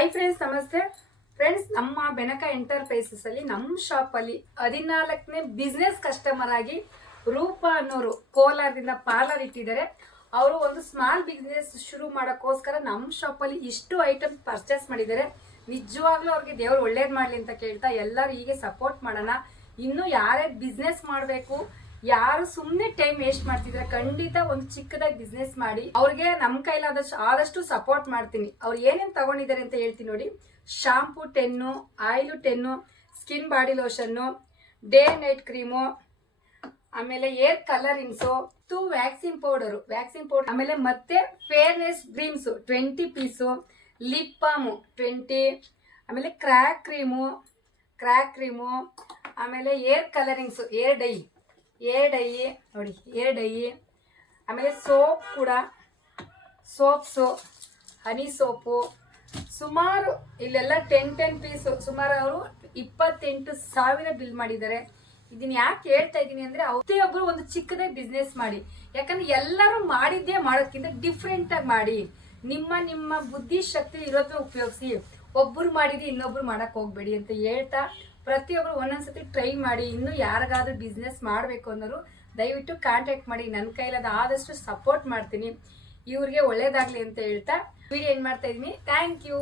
Hi friends, ನಮಸ್ತೆ friends. ನಮ್ಮ Benaka enterprises ಅಲ್ಲಿ ನಮ್ಮ ಶಾಪ್ ಅಲ್ಲಿ 14ನೇ ಬಿಸ್ನೆಸ್ ಕಸ್ಟಮರ್ ಆಗಿ ರೂಪಾ ಅನ್ನೋರು ಕೋಲಾರದಿಂದ ಪಾರ್ಲರ್ ಇಟ್ಟಿದ್ದಾರೆ. ಅವರು ಒಂದು ಸ್ಮಾಲ್ ಬಿಸ್ನೆಸ್ ಶುರು ಮಾಡೋಕ್ಕೋಸ್ಕರ ನಮ್ಮ ಶಾಪ್ ಅಲ್ಲಿ ಇಷ್ಟು ಐಟಮ್ ಪರ್ಚೇಸ್ ಮಾಡಿದ್ದಾರೆ. ನಿಜವಾಗ್ಲೂ ಅವ್ರಿಗೆ ದೇವ್ರು ಒಳ್ಳೇದ್ ಮಾಡ್ಲಿ ಅಂತ ಕೇಳ್ತಾ ಎಲ್ಲರೂ ಹೀಗೆ ಸಪೋರ್ಟ್ ಮಾಡೋಣ. ಇನ್ನು ಯಾರೇ ಬಿಸ್ನೆಸ್ ಮಾಡಬೇಕು, ಯಾರು ಸುಮ್ಮನೆ ಟೈಮ್ ವೇಸ್ಟ್ ಮಾಡ್ತಿದ್ರೆ ಖಂಡಿತ ಒಂದು ಚಿಕ್ಕದಾಗಿ ಬಿಸ್ನೆಸ್ ಮಾಡಿ ಅವ್ರಿಗೆ ನಮ್ಮ ಕೈಲಾದಷ್ಟು ಸಪೋರ್ಟ್ ಮಾಡ್ತೀನಿ. ಅವ್ರು ಏನೇನು ತಗೊಂಡಿದ್ದಾರೆ ಅಂತ ಹೇಳ್ತೀನಿ ನೋಡಿ. Shampoo 10, oil 10, skin body lotion, day night cream, ಆಮೇಲೆ ಏರ್ ಕಲರಿಂಗ್ಸು, ವ್ಯಾಕ್ಸಿನ್ ಪೌಡರ್, ಆಮೇಲೆ ಮತ್ತೆ fairness creams 20 piece, lip balm 20, ಆಮೇಲೆ ಕ್ರ್ಯಾಕ್ ಕ್ರೀಮು, ಆಮೇಲೆ ಏರ್ ಕಲರಿಂಗ್ಸು, ಏರ್ ಡೈ ನೋಡಿ, ಏರ್ ಡೈ, ಆಮೇಲೆ ಸೋಪ್ ಕೂಡ, ಸೋಪ್ಸು, ಹನಿ ಸೋಪು, ಸುಮಾರು ಇಲ್ಲೆಲ್ಲ 10 ಪೀಸು, ಸುಮಾರು ಅವರು 28,000 ಬಿಲ್ ಮಾಡಿದ್ದಾರೆ. ಇದನ್ನ ಯಾಕೆ ಹೇಳ್ತಾ ಇದ್ದೀನಿ ಅಂದ್ರೆ, ಪ್ರತಿಯೊಬ್ಬರು ಒಂದು ಚಿಕ್ಕದೇ ಬಿಸ್ನೆಸ್ ಮಾಡಿ. ಯಾಕಂದ್ರೆ ಎಲ್ಲರೂ ಮಾಡಿದ್ದೇ ಮಾಡೋದಕ್ಕಿಂತ ಡಿಫ್ರೆಂಟ್ ಆಗಿ ಮಾಡಿ. ನಿಮ್ಮ ಬುದ್ಧಿ ಶಕ್ತಿ ಇರೋದನ್ನ ಉಪಯೋಗಿಸಿ. ಒಬ್ಬರು ಮಾಡಿದ್ರೆ ಇನ್ನೊಬ್ರು ಮಾಡಕ್ ಹೋಗ್ಬೇಡಿ ಅಂತ ಹೇಳ್ತಾ, ಪ್ರತಿಯೊಬ್ಬರು ಒಂದೊಂದ್ಸತಿ ಟ್ರೈ ಮಾಡಿ. ಇನ್ನು ಯಾರಿಗಾದ್ರೂ ಬಿಸ್ನೆಸ್ ಮಾಡಬೇಕು ಅನ್ನೋರು ದಯವಿಟ್ಟು ಕಾಂಟ್ಯಾಕ್ಟ್ ಮಾಡಿ. ನನ್ನ ಕೈಲಾದಷ್ಟು ಸಪೋರ್ಟ್ ಮಾಡ್ತೀನಿ. ಇವ್ರಿಗೆ ಒಳ್ಳೇದಾಗ್ಲಿ ಅಂತ ಹೇಳ್ತಾ ವಿಡಿಯೋ ಏನ್ ಮಾಡ್ತಾ ಇದೀನಿ. Thank you.